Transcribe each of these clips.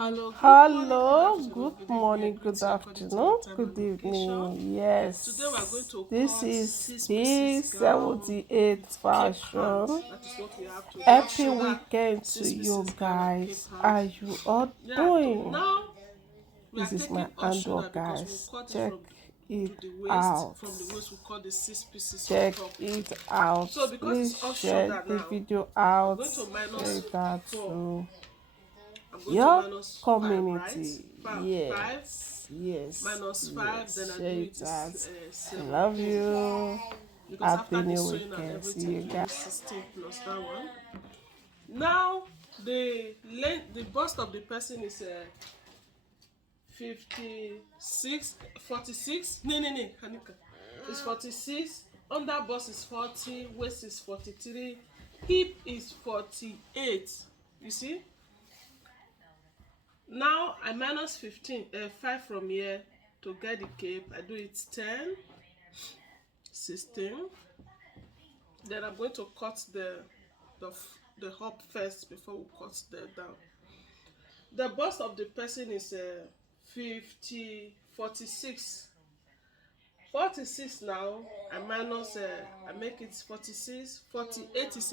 Hello, good morning, good afternoon, good evening. Yes, today we are going to this cut is 6 pieces gown, P78 cape fashion. pants. That is what we have today. Happy Shoulder, weekend 6 to you pieces gown and cape guys. How pants. you all Yeah, doing? now we are This is my taking off handle, shoulder because we'll guys. cut it Check from it to the waist. out. From the waist, we'll cut the 6 pieces on Check top. it out. So because Please it's off share shoulder the now, video I'm out. going to Share minus it out 4. to I'm going to your minus 5, right? community. 5. Yes, Minus 5, yes. then I Share do it it out. is I 7. love you. Because Happy after the new sewing and weekend. See everything, you you use guys. 16 plus that one. Now the length, the bust of the person is 56, 46. No, Hanika. It's 46. Under bust is 40. Waist is 43. Hip is 48. You see? Now I minus 5 from here to get the cape. I do it 10, 16. Then I'm going to cut the hop first before we cut the down. The bust of the person is 46. 46 now. I minus I make it 46. 48 is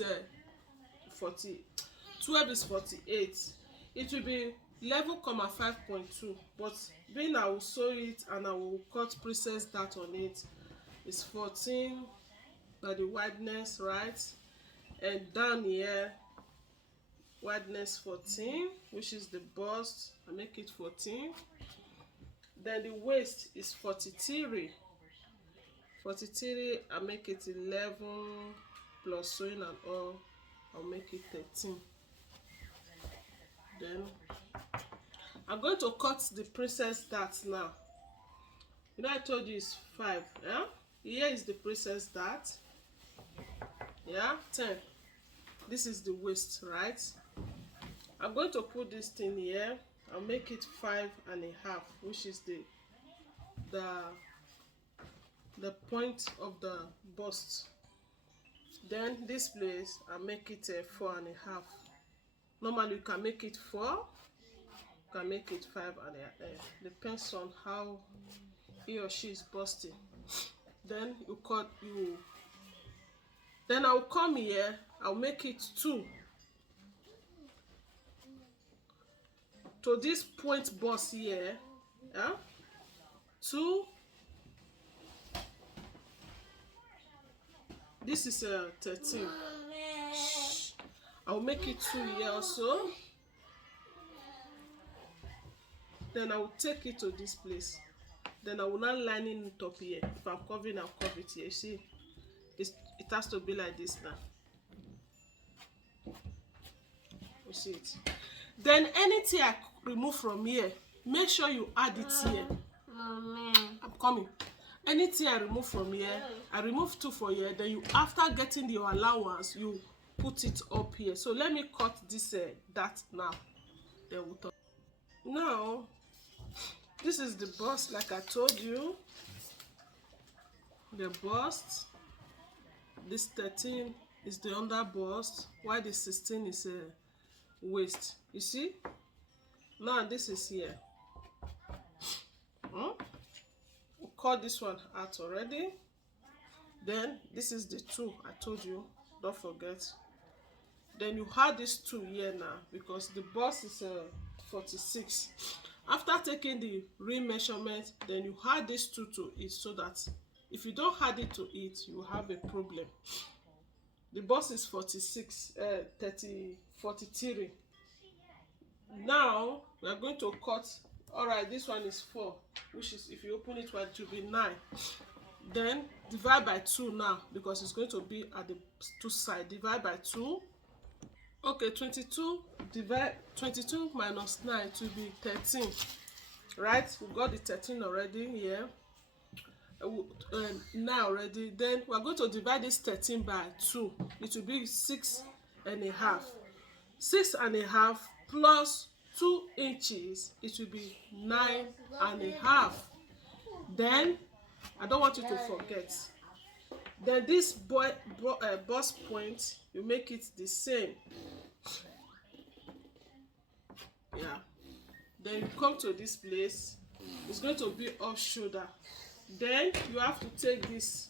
40. 12 is 48. It will be 11,5.2. But being I will sew it and I will cut princess dart on it, it's 14 by the wideness, right? And down here, wideness 14, which is the bust. I make it 14. Then the waist is 43. 43, I make it 11 plus sewing and all. I'll make it 13. Then I'm going to cut the princess dart now. You know I told you it's 5. Yeah? Here is the princess dart. Yeah, 10. This is the waist, right? I'm going to put this thing here. I'll make it 5.5, which is the point of the bust. Then this place I'll make it 4.5. Normally you can make it 4, you can make it 5.5. Depends on how he or she is busting. Then then I'll come here, I'll make it 2 to this point bust here. Yeah, 2. This is 13. I'll make it 2 here also. Then I will take it to this place. Then I will not line it up here. If I'm covering, I'll cover it here. You see, it has to be like this now. You see it. Then anything I remove from here, make sure you add it here. I'm coming. Anything I remove from here, I remove 2 for here. Then you, after getting your allowance, you put it up here. So let me cut this that now. Then we'll talk. Now, this is the bust, like I told you. The bust. This 13 is the under bust, while the 16 is a waist. You see? Now this is here. We'll cut this one out already. Then this is the 2 I told you. Don't forget. Then you have this 2 here now because the bust is 46. After taking the rim measurement, then you add this 2 to it, so that if you don't add it to it, you have a problem. The bust is 46, 43. Now we are going to cut. Alright, this one is 4, which is, if you open it wide, it will be 9. Then divide by 2 now, because it's going to be at the 2 sides. Divide by 2. Okay, 22 minus 9 to be 13. Right? We got the 13 already here. 9 already. Then we are going to divide this 13 by 2. It will be 6.5. 6.5 plus 2 inches. It will be 9.5. Then I don't want you to forget. Then this bust point, you make it the same. Yeah. Then you come to this place, it's going to be off shoulder. Then you have to take this,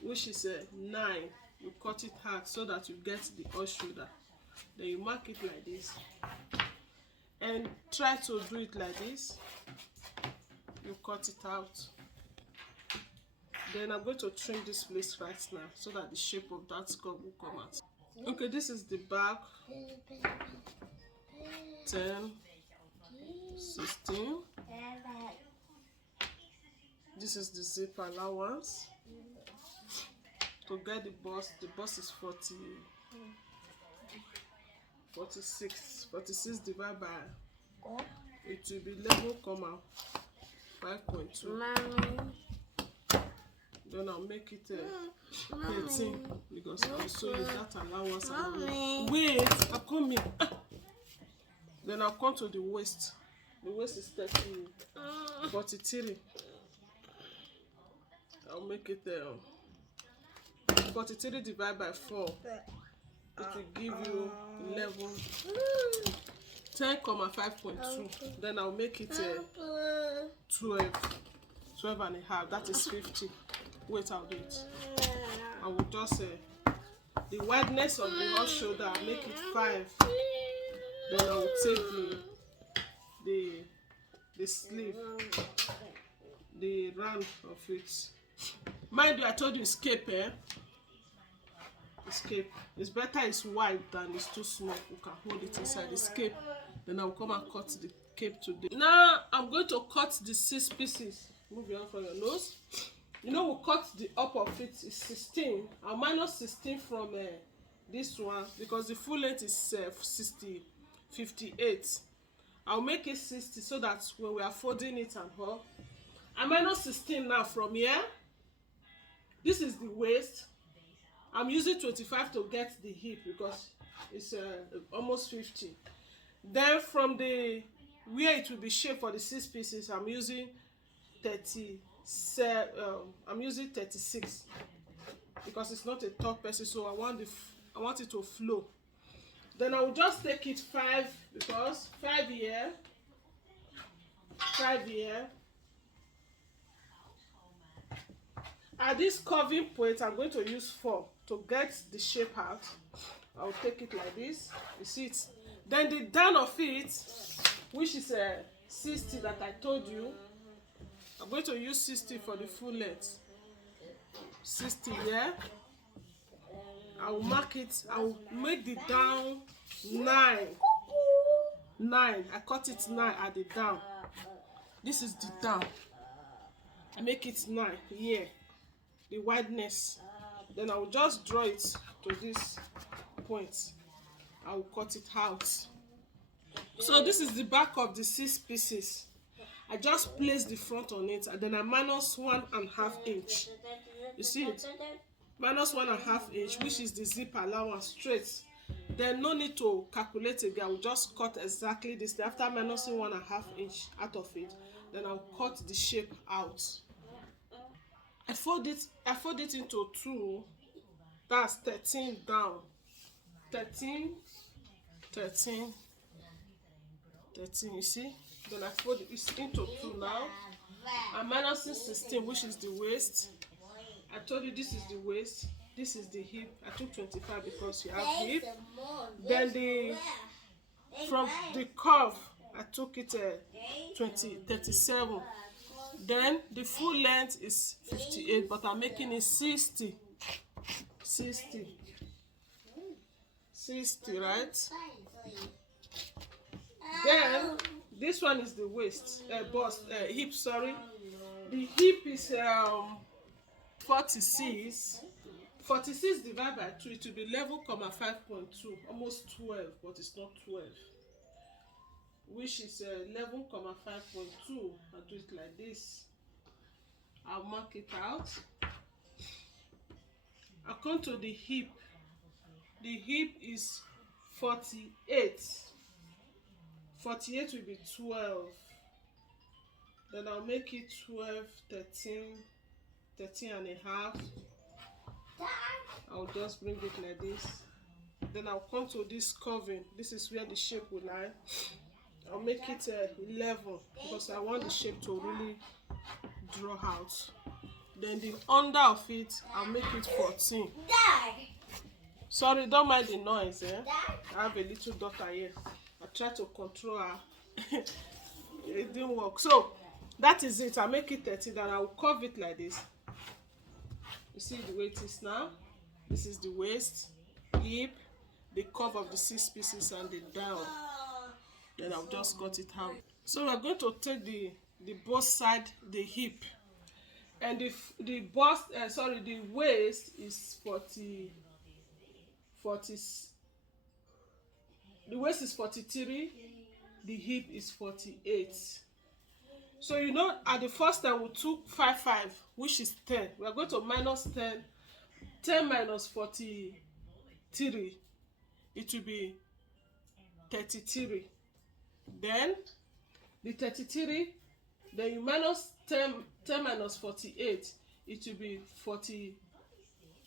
which is a 9, you cut it hard so that you get the off shoulder. Then you mark it like this and try to do it like this. You cut it out. Then I'm going to trim this place right now so that the shape of that scarf will come out. Okay, this is the back. 10, 16. This is the zip allowance. To get the bust is 46. 46 divided by, it will be 11,5.2. Then I'll make it 13 because I'll show you that allowance. Wait, I'll come here. Then I'll come to the waist. The waist is 43. I'll make it 43 divided by 4. It will give you 10,5.2. Then I'll make it 12 and a half. That is 50. Wait, I'll do it. I will just the wideness of the off shoulder, I'll make it 5. Then I will take the sleeve, the round of it. Mind you, I told you it's cape, It's cape. It's better it's wide than it's too small. You can hold it inside. It's cape. Then I'll come and cut the cape today. Now I'm going to cut the 6 pieces. Move your hand from your nose. You know, we cut the up of it is 16. I'll minus 16 from this one because the full length is 58. I'll make it 60 so that when we are folding it and all. I minus 16 now from here. This is the waist. I'm using 25 to get the hip because it's almost 50. Then from the where it will be shaped for the 6 pieces, I'm using 37. I'm using 36 because it's not a top piece, so I want it to flow. Then I will just take it 5 because 5 here, 5 here. At this curving point, I'm going to use 4 to get the shape out. I'll take it like this. You see it. Then the down of it, which is 60 that I told you, I'm going to use 60 for the full length. 60 here. I will mark it. I will make the down 9. 9. I cut it 9 at the down. This is the down. I make it 9 here. The wideness. Then I will just draw it to this point. I will cut it out. So this is the back of the 6 pieces. I just place the front on it and then I minus 1.5 inch. You see it? Minus 1.5 inch, which is the zip allowance straight. Then no need to calculate again. I will just cut exactly this. After minusing 1.5 inch out of it, then I'll cut the shape out. I fold it into 2. That's 13 down. 13, you see? Then I fold it into 2 now. I'm minusing 16, which is the waist. I told you this is the waist. This is the hip. I took 25 because you have hip. Then from the curve, I took it 37. Then the full length is 58, but I'm making it 60. 60, right? Then this one is the waist, hip, sorry. The hip is 46. 46 divided by 2, it will be 11,5.2, almost 12, but it's not 12. Which is 11,5.2. I'll do it like this. I'll mark it out. I'll come to the hip. The hip is 48. 48 will be 12. Then I'll make it 12, 13 and a half. I'll just bring it like this. Then I'll come to this curving. This is where the shape will lie. I'll make it 11 because I want the shape to really draw out. Then the under of it, I'll make it 14. Sorry, don't mind the noise. I have a little daughter here. I try to control her. It didn't work. So that is it. I make it 13, then I will curve it like this. You see the way it is now. This is the waist, hip, the curve of the 6 pieces, and the down. Then I'll just cut it out. So we're going to take the bust side, the hip, and the bust. The waist is 40. The waist is 43. The hip is 48. So you know, at the first time we took 5, which is 10. We are going to minus 10. 10 minus 43, it will be 33. Then the 33, then you minus 10 minus 48, it will be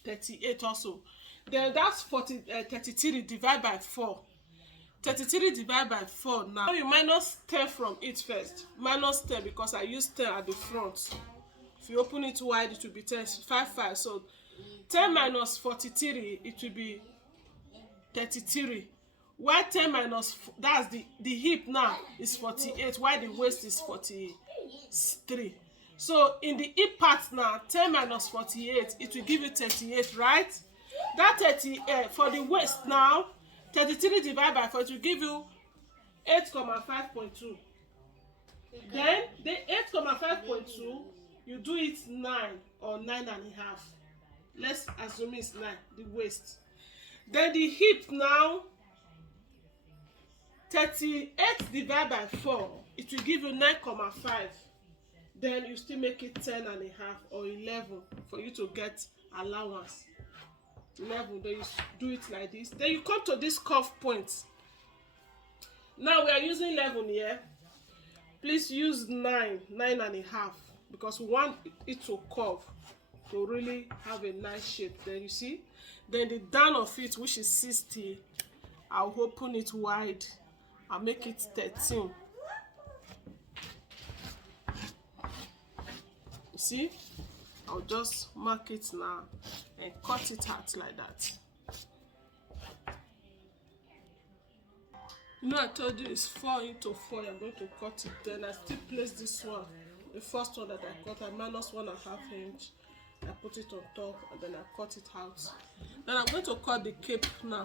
38 also. Then that's 33 divided by 4. 33 divided by 4 now. So you minus 10 from it first. Minus 10 because I used 10 at the front. If you open it wide, it will be 10, 5. So 10 minus 43, it will be 33. Why 10 minus, that's the hip now is 48, while the waist is 43. So in the hip part now, 10 minus 48, it will give you 38, right? That 38 for the waist now, 33 divided by 4, it will give you 8,5.2. Then the 8,5.2, you do it 9 or 9.5. Let's assume it's 9, the waist. Then the hip now, 38 divided by 4, it will give you 9,5. Then you still make it 10.5 or 11 for you to get allowance. 11, then you do it like this. Then you come to this curve point. Now we are using 11 here. Please use 9.5 because we want it to curve to really have a nice shape. Then you see, then the down of it, which is 60, I'll open it wide. I'll make it 13. You see, I'll just mark it now and cut it out like that. You know, I told you it's 4 into 4. I'm going to cut it. Then I still place this one, the first one that I cut, I minus 1.5 inch. I put it on top and then I cut it out. Then I'm going to cut the cape now.